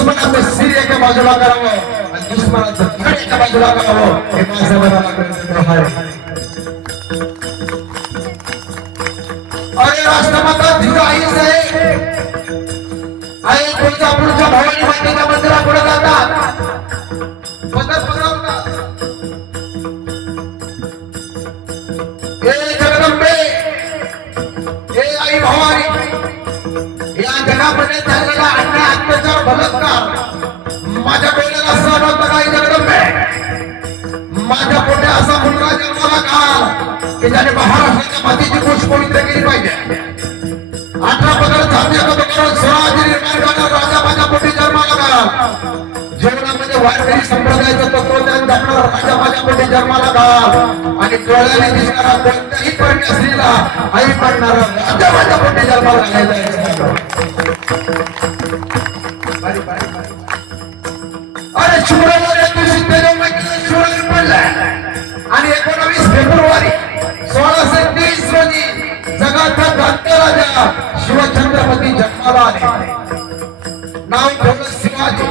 दुश्मनाचं सिर एका बाजूला करावं. आणि दुश्मनाचं धड एका बाजूला करावं. हे माझ्या माणसाला आहे. अरे राष्ट्रमाता जिजाई आहे आई तुळजापूरच्या भवानी मातेच्या मंदिरापुढे जातात. पदर पसरवतात हे जगदंबे. हे आई भवानी. या जगामध्ये झालेला अन्याय त्याने महाराष्ट्राच्या मातीची गोष्ट पवित्र केली पाहिजे? अठरा पदर धान्याचा करून स्वराज्य निर्माण करणार राजा माझ्या पोटी जन्माला का जीवनामध्ये वारकरी संप्रदायाचं तत्वज्ञान जपणार राजा माझ्या पोटी जन्माला घाल. आणि डोळ्याने दिसणारा कोणत्याही परक्या स्त्रीला आई पडणारा राजा माझ्या पोटी जन्माला घालायचा या क्रांती राजा शिवछत्रपती जन्माला आले नाव ठेवलं शिवाजी.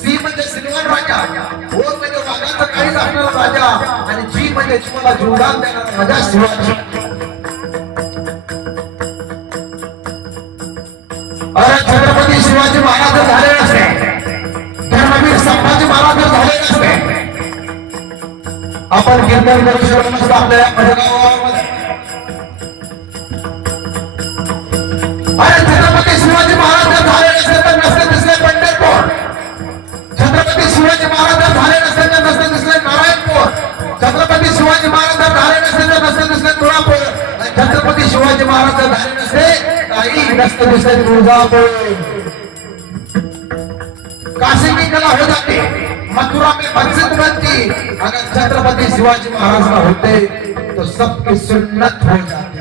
सी म्हणजे श्रीमान राजा ओ म्हणजे वाघाचं काळीच असणारा राजा आणि जी म्हणजे तुम्हाला जीवदान देणारा राजा शिवाजी. अरे छत्रपती शिवाजी महाराज झाले नसते. धर्मवीर संभाजी महाराज झाले नसते. आपण कीर्तन करू शकत नसतो आपल्या शिवाजी महाराज झाले नसते काही नसते दिसले तुळजापूर काशी की कला हो जाते. मथुरा में मस्जिद बनती अगर छत्रपति शिवाजी महाराज का होते तो सबकी सुन्नत हो जाती.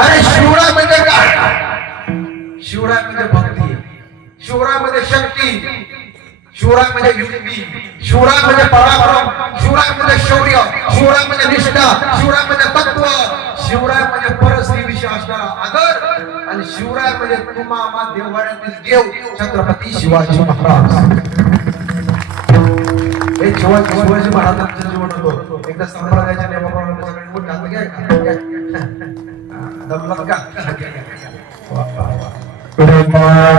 अरे शिवरामध्ये म्हणजे काय? शिवरामध्ये म्हणजे भक्ती. शिवराय शक्ती. शिवराय म्हणजे युक्ती शिवराय म्हणजे पराक्रम शिवराय म्हणजे शौर्य शिवराय म्हणजे निष्ठा शिवराय म्हणजे तत्व शिवराय म्हणजे परस्त्री विषय असणारा आदर आणि शिवराय म्हणजे तुम्हा आम्हा देवाड्यातील देव छत्रपती शिवाजी महाराज. हे शिवाजी शिवाजी महाराजांचं जीवन होतं. एकदा संप्रदायाच्या नियमाप्रमाणे सगळे मूठ घातलं घ्या दमलात का? Bye.